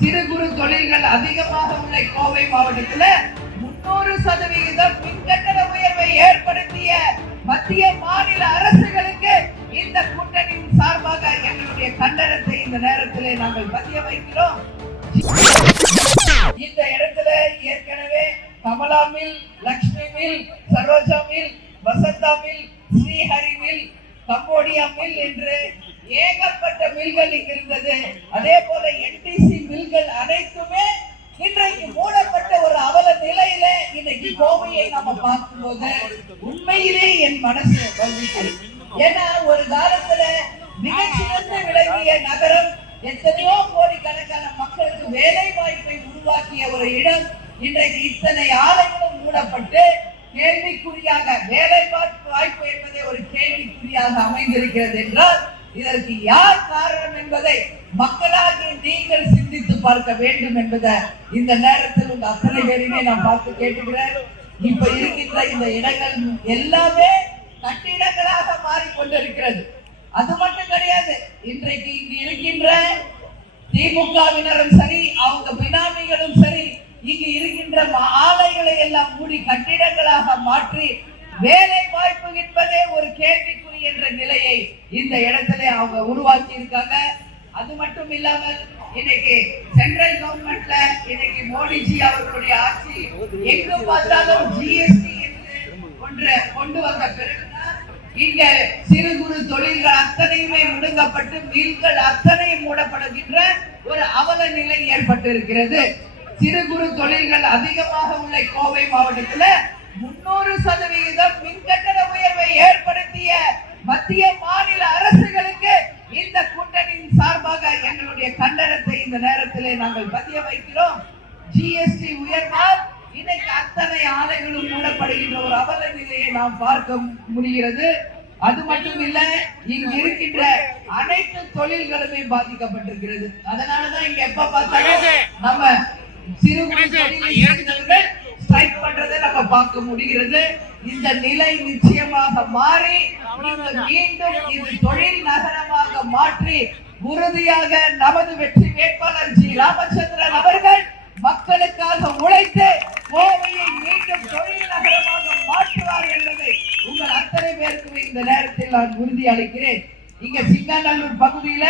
சிறு குறு தொழில்கள் அதிகமாக உள்ள கோவை மாவட்டத்துல முன்னூறு சதவிகிதம் மின்கட்டண உயர்வை ஏற்படுத்திய மத்திய மாநில அரசுகளுக்கு இந்த கூட்டணியின் சார்பாக எங்களுடைய கண்டனத்தை இந்த நேரத்திலே நாங்கள் பதிய வைக்கிறோம். இந்த இடத்துல ஏற்கனவே Kamala mill Lakshmi mill Saroja mill Vasantha mill Srihari mill Cambodia mill என்று ஏகப்பட்ட மில்கள் இருந்தது. அதே போல என்டிசி அனைத்துமே இன்றைக்கு மூடப்பட்ட ஒரு அவல நிலையில இன்னைக்கு கோவையை நம்ம பார்க்கும்போது உண்மையிலே என் மனசு ஏன்னா ஒரு காலத்துல மிக சிறந்த விளங்கிய நகரம் எத்தனையோ கோடிக்கணக்கான மக்களுக்கு வேலை வாய்ப்பை உருவாக்கிய ஒரு இடம் இன்றைக்கு இத்தனை ஆலைகளும் மூடப்பட்டு கேள்விக்குறியாக வேலை வாய்ப்பு வாய்ப்பு என்பதே ஒரு கேள்விக்குறியாக அமைந்திருக்கிறது என்றால் இதற்கு யார் காரணம் என்பதை மக்களாக நீங்கள் சிந்தித்து பார்க்க வேண்டும் என்பதை இந்த நேரத்தில் உங்க அத்தனை பேருமே நான் பார்த்து கேட்டுக்கிறேன். இப்ப இருக்கின்ற இந்த இடங்கள் எல்லாமே கட்டிடங்களாக மாறிக்கொண்டிருக்கிறது. அது மட்டும் கிடையாது இன்றைக்கு இங்கு இருக்கின்ற திமுகவினரும் சரி அவங்க பினாமிகளும் சரி இங்கு இருக்கின்ற ஆலைகளை எல்லாம் மூடி கட்டிடங்களாக மாற்றி வேலை வாய்ப்பு என்பதே ஒரு கேள்வி என்ற நிலையை இந்த இடத்துல அவங்க உருவாக்கி இருக்காங்க அது மட்டும் இல்லாமல் இன்னைக்கு சென்ட்ரல் கவர்மெண்ட்ல இன்னைக்கு மோடிஜி அவர்களுடைய ஆட்சி எங்கு பார்த்தாலும் ஜிஎஸ்டி என்று ஒன்று கொண்டு வந்த பிறகுதான் இங்க சிறு குறு தொழில்கள் அத்தனையுமே முடங்கப்பட்டு மில்கள் அத்தனையும் மூடப்படுகின்ற ஒரு அவல நிலை ஏற்பட்டு இருக்கிறது சிறு குறு தொழில்கள் அதிகமாக உள்ள கோவை மாவட்டத்துல முன்னூறு சதவிகிதம் மின்கட்டண உயர்வை ஏற்படுத்தி மத்திய மாநில அரசுகளுக்கு இந்த கூட்டணியின் சார்பாக எங்களுடைய கண்டனத்தை இந்த நேரத்திலே நாங்கள் பதிய வைக்கிறோம். ஜிஎஸ்டி உயர்வால் இன்னைக்கு அத்தனை ஆலைகளும் மூடப்படுகின்ற ஒரு அவல நிலையை நாம் பார்க்க முடிகிறது. அது மட்டும் இல்ல இங்கு இருக்கின்ற அனைத்து தொழில்களுமே பாதிக்கப்பட்டிருக்கிறது. அதனாலதான் இங்க எப்ப பார்த்தாலும் நம்ம சிறு தொழிலை ஸ்ட்ரைக் பண்றதை நம்ம பார்க்க முடிகிறது. இந்த நிலை நிச்சயமாக மாறி மீண்டும் இது தொழில் நகரமாக மாற்றி உறுதியாக நமது வெற்றி வேட்பாளர் ஜி ராமச்சந்திரன் அவர்கள் மக்களுக்காக உழைத்து கோவையை மீண்டும் தொழில் நகரமாக மாற்றுவார் என்பதை உங்கள் அத்தனை பேருக்கும் இந்த நேரத்தில் நான் உறுதி அளிக்கிறேன். இங்க சிங்கநல்லூர் பகுதியில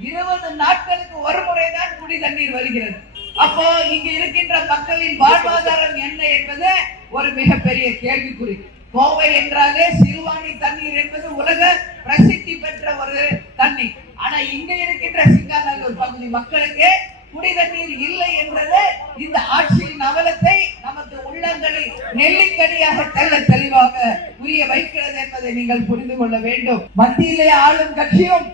இருபது நாட்களுக்கு ஒரு முறைதான் குடி தண்ணீர் வருகிறது. அப்போ இங்க இருக்கின்ற மக்களின் வாழ்வாதாரம் என்ன என்பது ஒரு மிகப்பெரிய கேள்விக்குறி. கோவை என்றாலே சிறுவாணி தண்ணீர் என்பது உலக பிரசித்தி பெற்ற ஒரு இங்க இருக்கின்ற சிங்காநல்லூர் பகுதி மக்களுக்கு குடி தண்ணீர் இல்லை என்றது இந்த ஆட்சியின் அவலத்தை நமக்கு உள்ளங்களை நெல்லிக்கடியாக தெல்ல தெளிவாக புரிய வைக்கிறது என்பதை நீங்கள் புரிந்து கொள்ள வேண்டும். மத்தியிலே ஆளும் கட்சியும்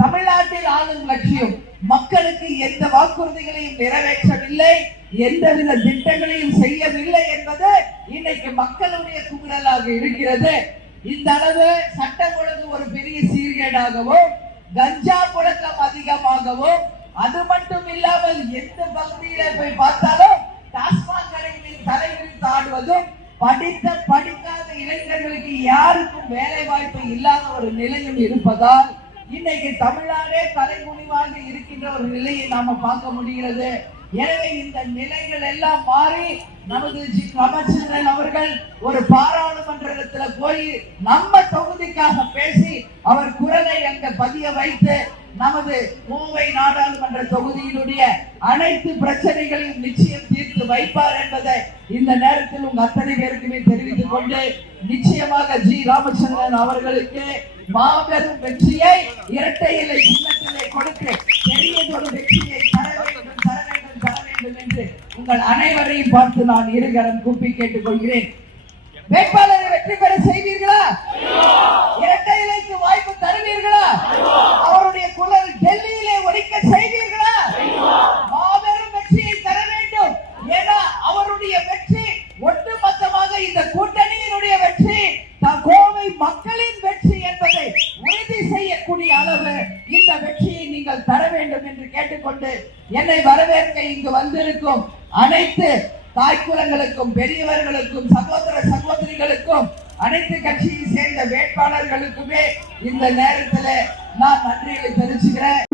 தமிழ்நாட்டில் ஆளும் கட்சியும் மக்களுக்கு எந்த வாக்குறுதிகளையும் நிறைவேற்றவில்லை எந்தவித திட்டங்களையும் செய்யவில்லை என்பது இன்னைக்கு மக்களுடைய குமுறலாக இருக்கிறது. இந்த அளவு சட்டம் ஒழுங்கு ஒரு பெரிய சீர்கேடாகவும் கஞ்சா புழக்கம் அதிகமாகவும் அது மட்டும் இல்லாமல் எந்த பகுதியில போய் பார்த்தாலும் டாஸ்மாக் கடைகளின் தலைவிரித்து தாடுவதும் படித்த படிக்காத இளைஞர்களுக்கு யாருக்கும் வேலை வாய்ப்பு இல்லாத ஒரு நிலையும் இருப்பதால் இன்னைக்கு தமிழ்நாடே தலைமுனிவாக இருக்கின்ற ஒரு நிலையை நாம பார்க்க முடிகிறது. எனவே இந்த நிலைகள் எல்லாம் மாறி நமது ஜி ராமச்சந்திரன் அவர்கள் ஒரு பாராளுமன்றத்துல போய் நம்ம தொகுதிக்காக பேசி அவர் குரலை அங்க பதிய வைத்து நமது கோவை நாடாளுமன்ற தொகுதியினுடைய அனைத்து பிரச்சனைகளையும் நிச்சயம் தீர்த்து வைப்பார் என்பதை இந்த நேரத்தில் உங்க அத்தனை பேருக்குமே தெரிவித்துக் கொண்டு நிச்சயமாக ஜி ராமச்சந்திரன் அவர்களுக்கு மாபெரும் வெற்றியை இரட்டை இலை சின்னத்திலே கொடுத்து பெரியதொரு வெற்றியை தர வேண்டும் வேண்டும் என்று உங்கள் அனைவரையும் பார்த்து நான் இருகரம் கூப்பி கேட்டுக் கொள்கிறேன் வேட்பாளரை வெற்றி பெற செய்வீர்களா? இரட்டை இலைக்கு வாய்ப்பு தருவீர்களா? அவருடைய குரல் டெல்லியிலே ஒழிக்க செய்வீர்களா? மாபெரும் வெற்றியை தர வேண்டும். ஏன்னா அவருடைய வெற்றி ஒட்டுமொத்தமாக இந்த கூட்டணியினுடைய வெற்றி த- கோவை மக்களின் வெற்றி என்பதை உறுதி செய்யக்கூடிய அளவு இந்த வெற்றியை நீங்கள் தர வேண்டும் என்று கேட்டுக்கொண்டு என்னை வரவேற்க இங்கு வந்திருக்கும் அனைத்து தாய்க்குலங்களுக்கும் பெரியவர்களுக்கும் சகோதர சகோதரிகளுக்கும் அனைத்து கட்சியை சேர்ந்த வேட்பாளர்களுக்குமே இந்த நேரத்தில் நான் நன்றிகளை தெரிவிச்சுக்கிறேன்.